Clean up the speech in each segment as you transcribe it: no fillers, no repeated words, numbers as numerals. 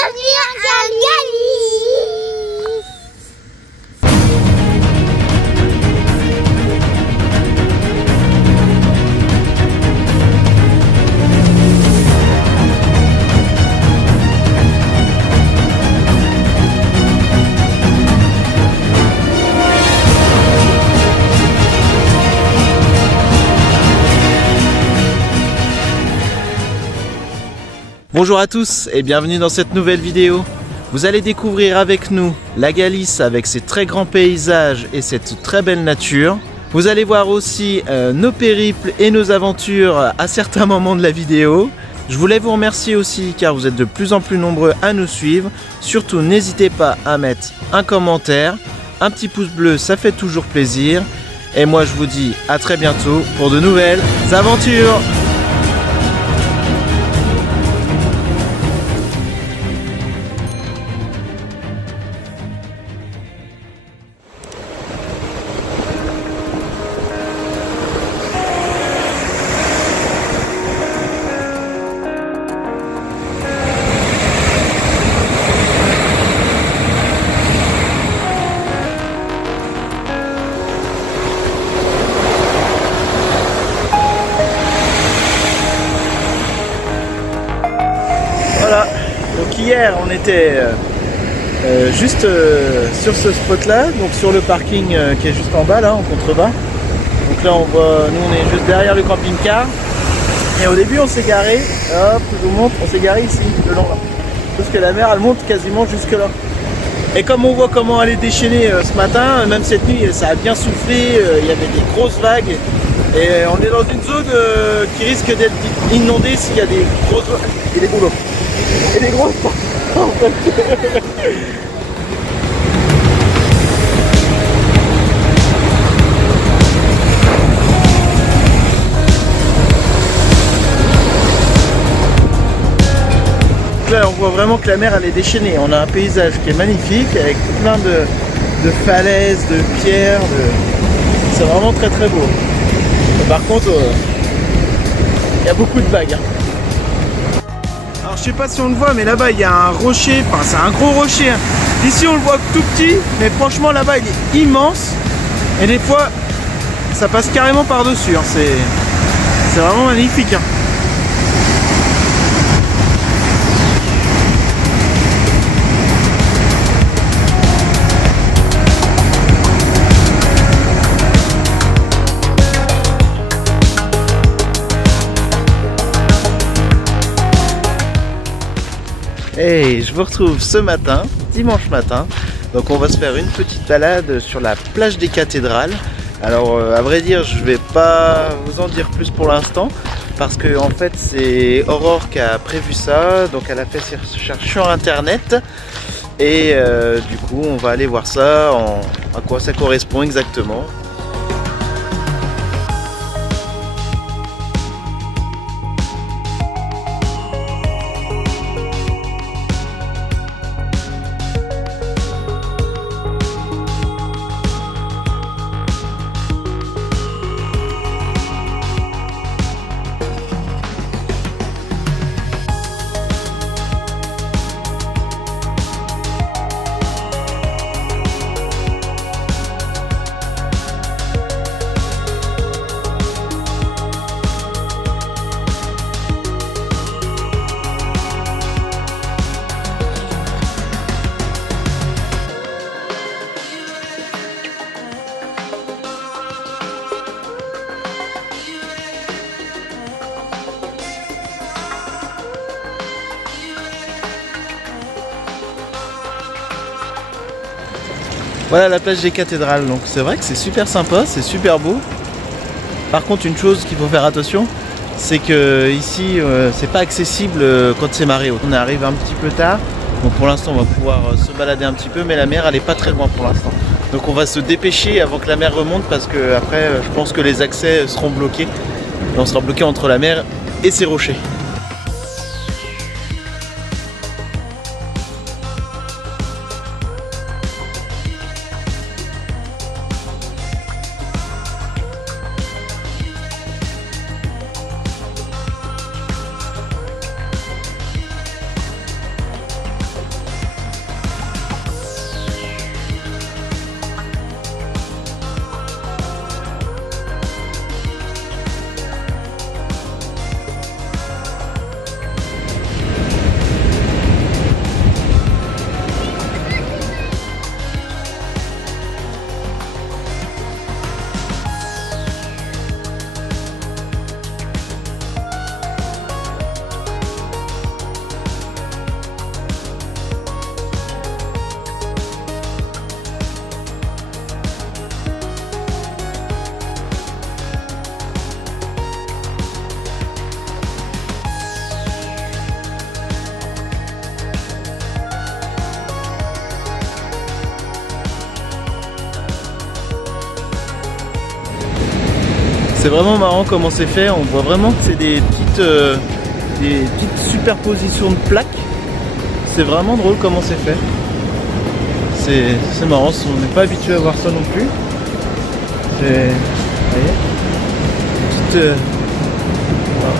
Bienvenue à Galice. Bonjour à tous et bienvenue dans cette nouvelle vidéo. Vous allez découvrir avec nous la Galice avec ses très grands paysages et cette très belle nature. Vous allez voir aussi nos périples et nos aventures à certains moments de la vidéo. Je voulais vous remercier aussi car vous êtes de plus en plus nombreux à nous suivre. Surtout n'hésitez pas à mettre un commentaire, un petit pouce bleu, ça fait toujours plaisir. Et moi je vous dis à très bientôt pour de nouvelles aventures. Voilà, donc hier on était juste sur ce spot là, donc sur le parking qui est juste en bas là, en contrebas. Donc là on voit, nous on est juste derrière le camping-car. Et au début on s'est garé, hop, je vous montre, on s'est garé ici, le long là. Parce que la mer elle monte quasiment jusque là. Et comme on voit comment elle est déchaînée ce matin, même cette nuit ça a bien soufflé, il y avait des grosses vagues. Et on est dans une zone qui risque d'être inondée s'il y a des grosses vagues et des boulots. Et des grosses en fait. Là on voit vraiment que la mer elle est déchaînée. On a un paysage qui est magnifique avec plein de falaises, de pierres, c'est vraiment très très beau. Et par contre il y a beaucoup de vagues. Alors je sais pas si on le voit mais là-bas il y a un rocher, enfin c'est un gros rocher. Ici on le voit tout petit mais franchement là-bas il est immense. Et des fois ça passe carrément par dessus. C'est vraiment magnifique. Et je vous retrouve ce matin, dimanche matin. Donc on va se faire une petite balade sur la plage des Cathédrales. Alors à vrai dire je vais pas vous en dire plus pour l'instant parce que en fait c'est Aurore qui a prévu ça. Donc elle a fait ses recherches sur internet. Et du coup on va aller voir ça, à quoi ça correspond exactement. Voilà la plage des Cathédrales, donc c'est vrai que c'est super sympa, c'est super beau. Par contre une chose qu'il faut faire attention, c'est que ici c'est pas accessible quand c'est marée haute. On arrive un petit peu tard, donc pour l'instant on va pouvoir se balader un petit peu, mais la mer elle est pas très loin pour l'instant. Donc on va se dépêcher avant que la mer remonte parce que après je pense que les accès seront bloqués. Et on sera bloqué entre la mer et ces rochers. C'est vraiment marrant comment c'est fait. On voit vraiment que c'est des petites superpositions de plaques. C'est vraiment drôle comment c'est fait. C'est marrant, on n'est pas habitué à voir ça non plus. Vous voyez, petite, voilà.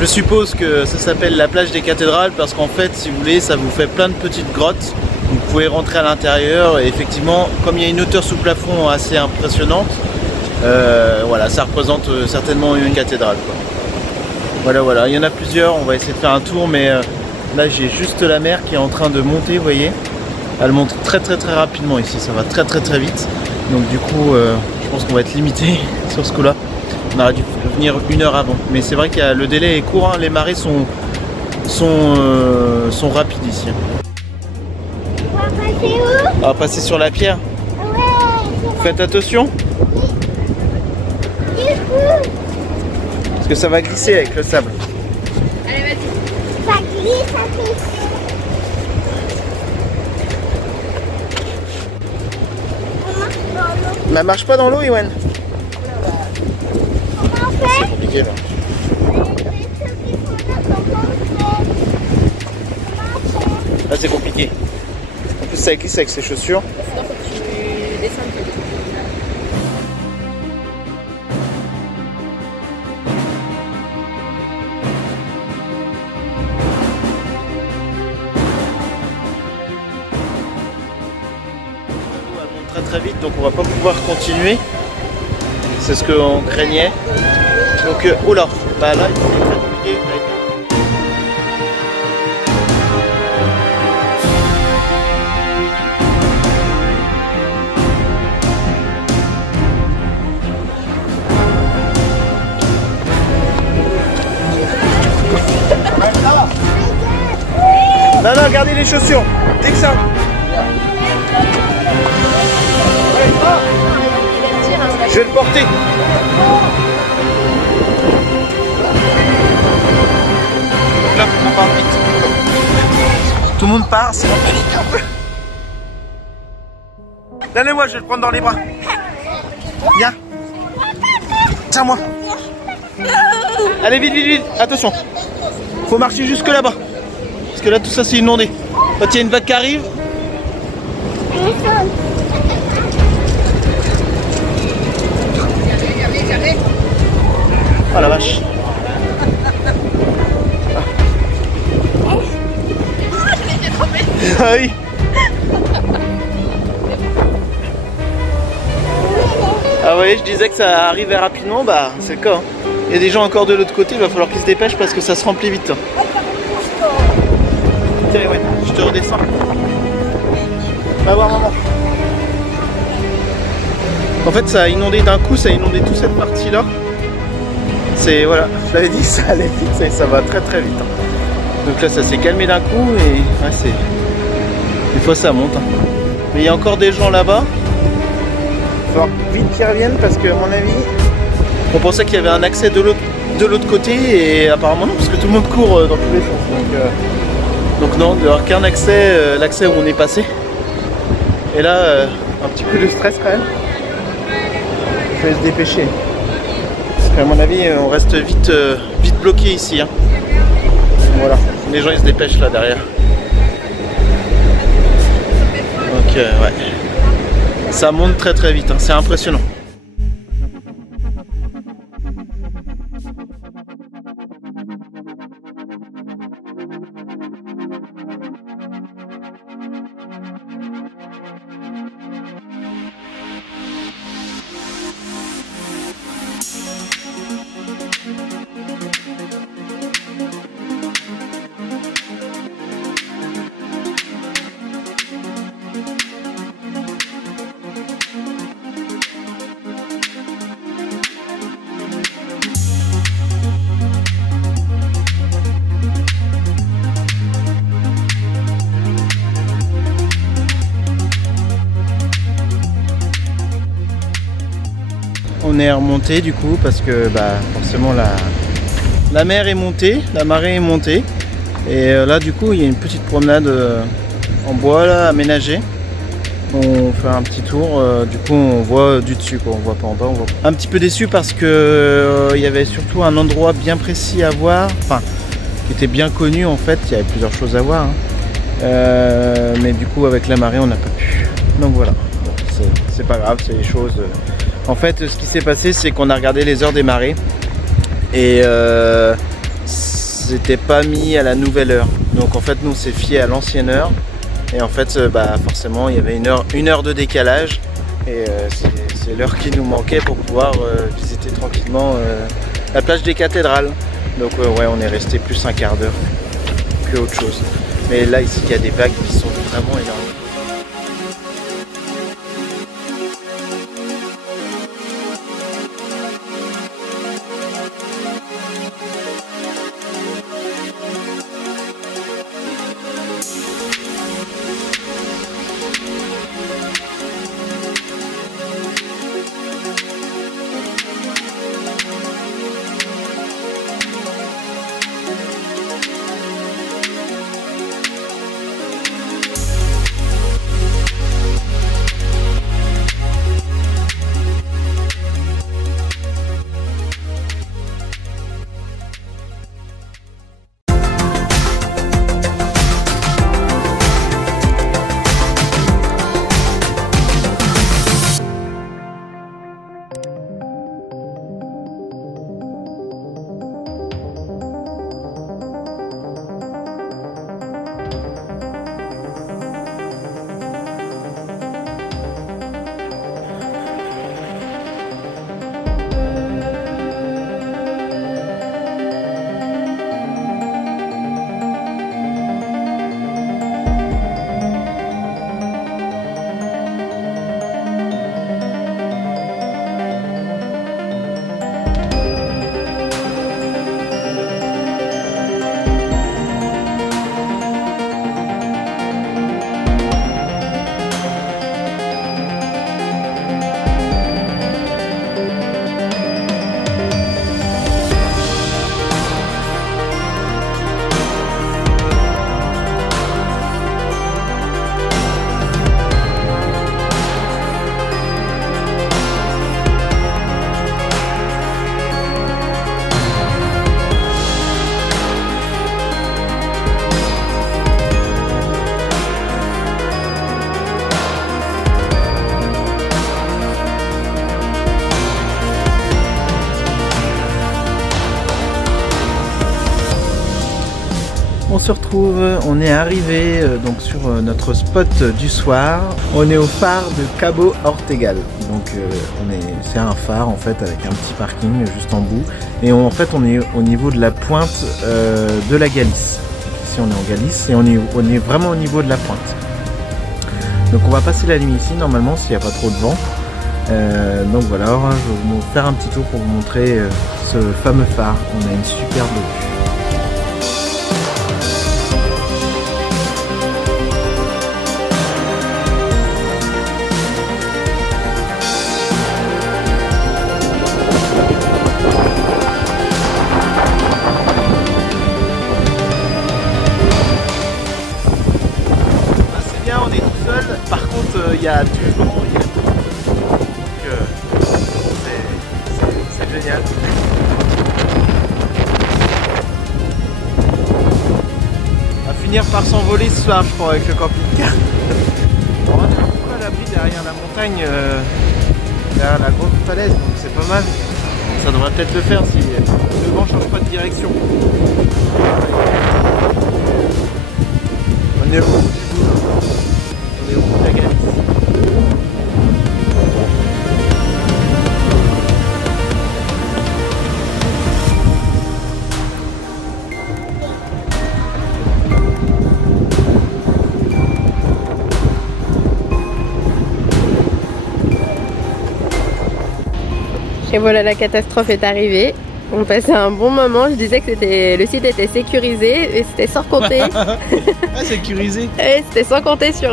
Je suppose que ça s'appelle la plage des cathédrales parce qu'en fait, si vous voulez, ça vous fait plein de petites grottes. Vous pouvez rentrer à l'intérieur et effectivement, comme il y a une hauteur sous plafond assez impressionnante, voilà, ça représente certainement une cathédrale, quoi. Voilà, il y en a plusieurs. On va essayer de faire un tour, mais là, j'ai juste la mer qui est en train de monter, vous voyez. Elle monte très rapidement ici, ça va très vite. Donc du coup, je pense qu'on va être limité sur ce coup-là. On aurait dû venir 1 heure avant. Mais c'est vrai que le délai est court, hein. Les marées sont rapides ici. On va passer où? On va passer sur la pierre. Ouais. Faites attention. Du coup, Parce que ça va glisser avec le sable. Allez, vas-y. ça glisse, ça glisse. On marche dans l'eau. Mais marche pas dans l'eau, Iwan. Comment on C'est fait? compliqué là. Là c'est compliqué. En plus ça glisse avec ses chaussures. Sinon, faut que tu descendes. Elle monte très vite donc on va pas pouvoir continuer. C'est ce qu'on craignait. Donc oula, bah là c'est très compliqué. Non, gardez les chaussures. Dès que ça. Je vais le porter. Là, on part vite. Tout le monde part, c'est un peu. Donnez-moi, je vais le prendre dans les bras. Viens. Tiens-moi. Allez, vite. Attention. Faut marcher jusque là-bas. Parce que là, tout ça, c'est inondé. Quand il y a une vague qui arrive. Oh la vache. Ah oui. Ah oui, je disais que ça arrivait rapidement, bah c'est le cas. Hein. Il y a des gens encore de l'autre côté, il va falloir qu'ils se dépêchent parce que ça se remplit vite. Tiens, ouais, je te redescends. Va voir maman. En fait, ça a inondé d'un coup, ça a inondé toute cette partie-là. C'est, voilà, je l'avais dit, ça allait vite, ça va très vite. Hein. Donc là, ça s'est calmé d'un coup et ouais, c'est... Des fois, ça monte. Hein. Mais il y a encore des gens là-bas. Il va falloir vite qu'ils reviennent parce que, à mon avis, on pensait qu'il y avait un accès de l'autre côté et apparemment non, parce que tout le monde court dans tous les sens. Donc non, il n'y aura qu'un accès, l'accès où on est passé. Et là, un petit peu de stress quand même. Il faut se dépêcher. Parce qu'à mon avis, on reste vite bloqué ici. Hein. Voilà, les gens ils se dépêchent là derrière. Donc ouais, ça monte très vite, hein. C'est impressionnant. on est remonté du coup parce que forcément la mer est montée, la marée est montée. Et là du coup il y a une petite promenade en bois là, aménagée. On fait un petit tour, du coup on voit du dessus quoi, on voit pas en bas. On voit... Un petit peu déçu parce que il y avait surtout un endroit bien précis à voir, enfin qui était bien connu en fait, il y avait plusieurs choses à voir. Mais du coup avec la marée on n'a pas pu. Donc voilà, bon, c'est pas grave, c'est les choses. En fait ce qui s'est passé c'est qu'on a regardé les heures des marées et c'était pas mis à la nouvelle heure. Donc en fait nous on s'est fié à l'ancienne heure. Et en fait forcément il y avait une heure de décalage. Et c'est l'heure qui nous manquait pour pouvoir visiter tranquillement la plage des cathédrales. Donc ouais on est resté plus un quart d'heure que autre chose. Mais là ici il y a des vagues qui sont vraiment énormes. On se retrouve, on est arrivé donc sur notre spot du soir. On est au phare de Cabo Ortegal. Donc c'est un phare en fait avec un petit parking juste en bout. Et en fait on est au niveau de la pointe de la Galice. Ici on est en Galice et on est vraiment au niveau de la pointe. Donc on va passer la nuit ici normalement s'il n'y a pas trop de vent. Donc voilà, je vais vous faire un petit tour pour vous montrer ce fameux phare. On a une superbe vue. On est tout seul, par contre il y a du vent, il y a tout. Donc c'est génial. On va finir par s'envoler ce soir je crois avec le camping-car. On va être un peu à l'abri derrière la montagne, derrière la grande falaise, donc c'est pas mal. Ça devrait peut-être le faire si le vent change pas de direction. On est au bout du bout. On est au bout de la Galice. Et voilà, la catastrophe est arrivée. On passait un bon moment. Je disais que le site était sécurisé et c'était sans compter. Ah, sécurisé. Et c'était sans compter sur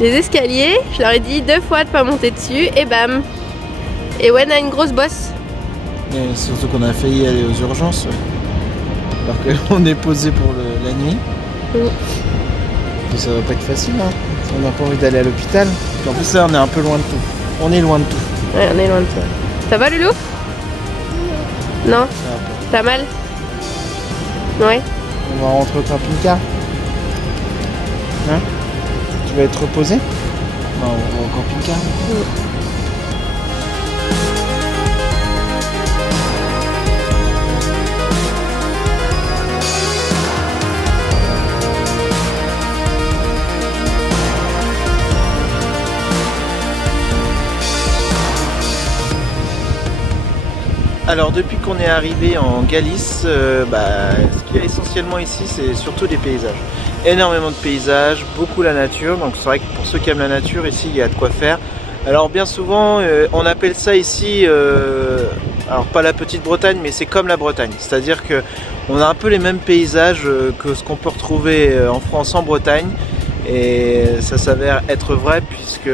les escaliers. Je leur ai dit 2 fois de pas monter dessus et bam. Et Wen a une grosse bosse. Mais surtout qu'on a failli aller aux urgences. Alors qu'on est posé pour la nuit. Et ça va pas être facile, hein. On n'a pas envie d'aller à l'hôpital. En plus là on est un peu loin de tout. On est loin de tout. Ouais, on est loin de toi. Ça va Loulou? Non? T'as mal? Ouais. On va rentrer au camping-car. Hein? Tu vas être reposé? Non, on va au camping-car. Alors depuis qu'on est arrivé en Galice, ce qu'il y a essentiellement ici, c'est surtout des paysages. Énormément de paysages, beaucoup la nature, donc c'est vrai que pour ceux qui aiment la nature, ici il y a de quoi faire. Alors bien souvent, on appelle ça ici, alors pas la petite Bretagne, mais c'est comme la Bretagne. C'est-à-dire que on a un peu les mêmes paysages que ce qu'on peut retrouver en France, en Bretagne. Et ça s'avère être vrai puisque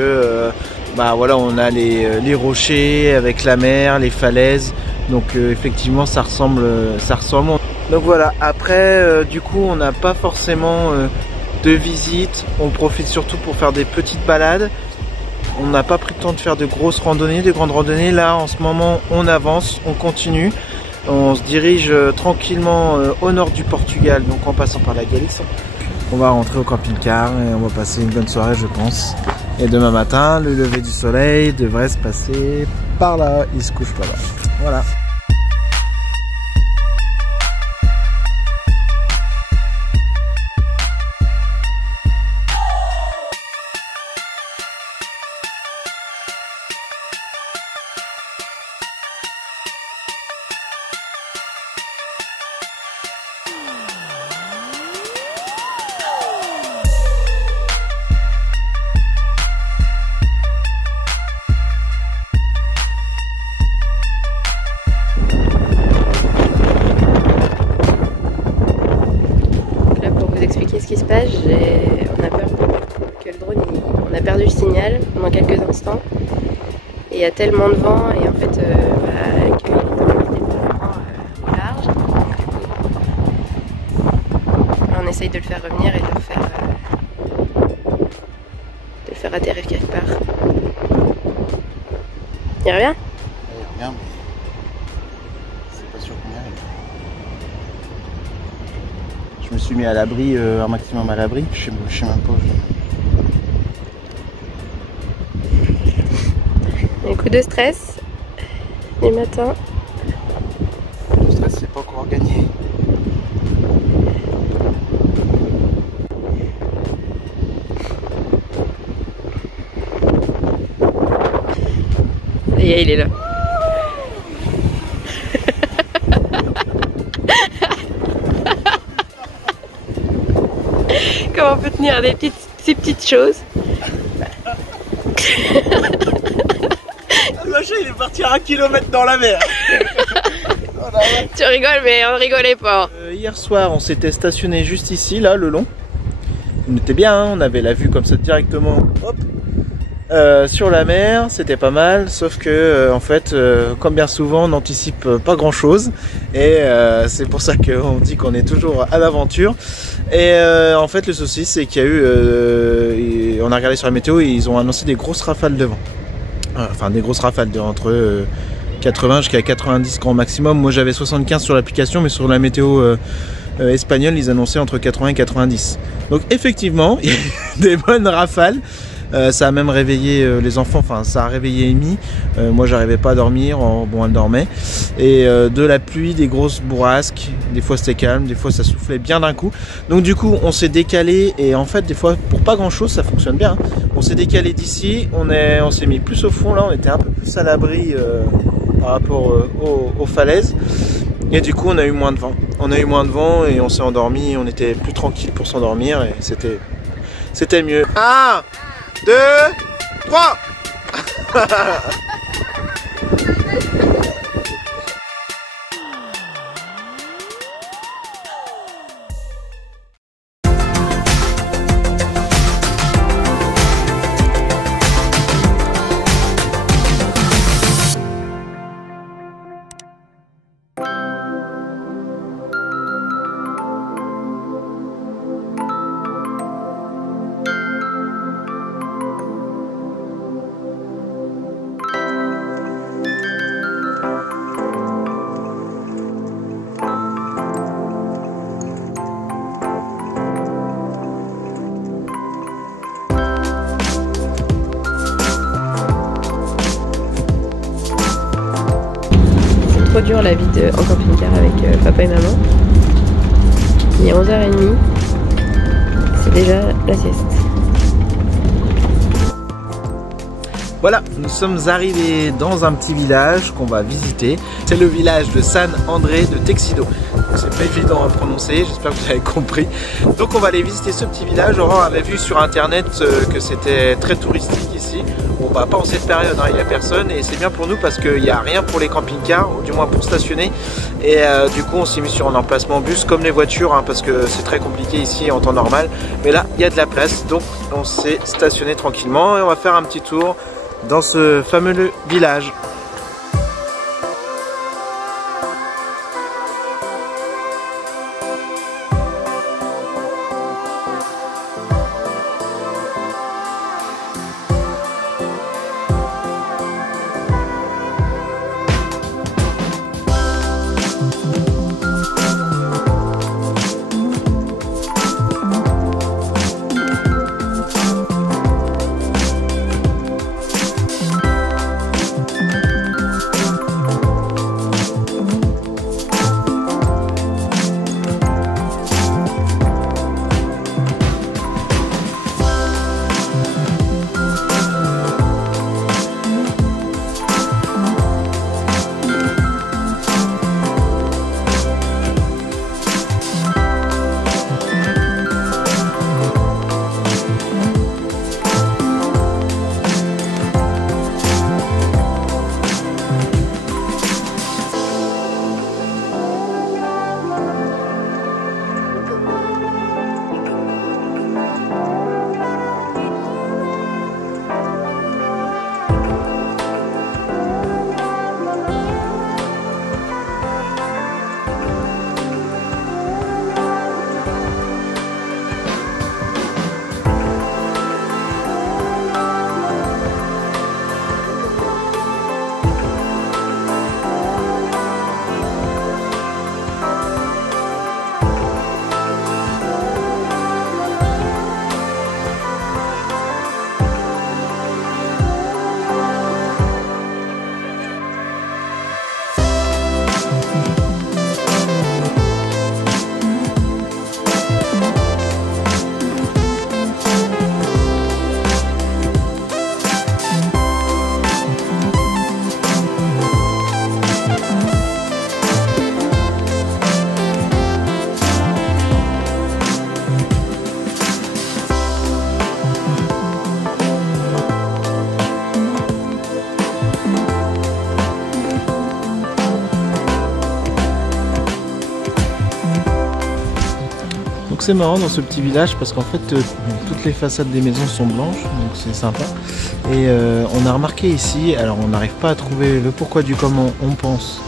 voilà, on a les rochers avec la mer, les falaises. Donc effectivement ça ressemble. Donc voilà, après du coup on n'a pas forcément de visite, on profite surtout pour faire des petites balades. On n'a pas pris le temps de faire de grosses randonnées, de grandes randonnées. Là en ce moment on avance, on continue. On se dirige tranquillement au nord du Portugal, donc en passant par la Galice. On va rentrer au camping-car et on va passer une bonne soirée je pense. Et demain matin, le lever du soleil devrait se passer par là, il se couche pas là. Voilà. Ce qui se passe, on a peur que le drone, on a perdu le signal pendant quelques instants et il y a tellement de vent et en fait qu'il était vraiment au large. On essaye de le faire revenir et de le faire atterrir quelque part. Il revient? Il revient, mais c'est pas sûr qu'on y arrive. Je me suis mis à l'abri, un maximum à l'abri, je sais même pas où je... Un coup de stress du matin. Le stress c'est pas encore gagné. Et il est là. Comment on peut tenir ces petites choses. Le machin il est parti à 1 km dans la mer. Tu rigoles mais on rigolait pas. Hier soir on s'était stationné juste ici, là, le long. On était bien, hein, on avait la vue comme ça directement, hop, sur la mer, c'était pas mal, sauf que en fait, comme bien souvent, on n'anticipe pas grand chose et c'est pour ça qu'on dit qu'on est toujours à l'aventure. Et en fait, le souci, c'est qu'il y a eu, on a regardé sur la météo et ils ont annoncé des grosses rafales de vent. Enfin, des grosses rafales de entre 80 jusqu'à 90 grand maximum. Moi, j'avais 75 sur l'application, mais sur la météo espagnole, ils annonçaient entre 80 et 90. Donc, effectivement, il y a des bonnes rafales. Ça a même réveillé les enfants, enfin ça a réveillé Amy. Moi j'arrivais pas à dormir, bon elle dormait. Et de la pluie, des grosses bourrasques, des fois c'était calme, des fois ça soufflait bien d'un coup. Donc du coup on s'est décalé et en fait des fois pour pas grand chose ça fonctionne bien. On s'est décalé d'ici, on s'est mis plus au fond là, on était un peu plus à l'abri par rapport aux falaises. Et du coup on a eu moins de vent. On a eu moins de vent et on s'est endormi, on était plus tranquille pour s'endormir et c'était mieux. 1, 2, 3. trop dur la vie en camping-car avec papa et maman. Il est 11h30, c'est déjà la sieste. Voilà, nous sommes arrivés dans un petit village qu'on va visiter. C'est le village de San André de Texido. C'est pas évident à prononcer, j'espère que vous avez compris. Donc on va aller visiter ce petit village. Aurore avait vu sur internet que c'était très touristique ici. Bon bah pas en cette période, hein, il n'y a personne et c'est bien pour nous parce qu'il n'y a rien pour les camping-cars, ou du moins pour stationner. Et du coup on s'est mis sur un emplacement bus comme les voitures, hein, parce que c'est très compliqué ici en temps normal. Mais là il y a de la place, donc on s'est stationné tranquillement et on va faire un petit tour dans ce fameux village. Donc c'est marrant dans ce petit village parce qu'en fait toutes les façades des maisons sont blanches, donc c'est sympa. Et on a remarqué ici, alors on n'arrive pas à trouver le pourquoi du comment, on pense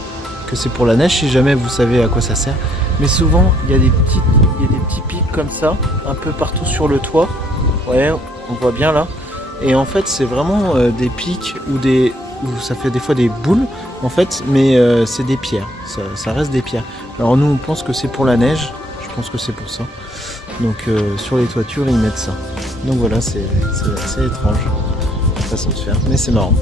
que c'est pour la neige si jamais vous savez à quoi ça sert. Mais souvent il y a des petits pics comme ça, un peu partout sur le toit. Ouais, on voit bien là. Et en fait c'est vraiment des pics ou ça fait des fois des boules en fait, mais c'est des pierres, ça reste des pierres. Alors nous on pense que c'est pour la neige. Je pense que c'est pour ça. Donc sur les toitures ils mettent ça. Donc voilà, c'est étrange la façon de faire, mais c'est marrant.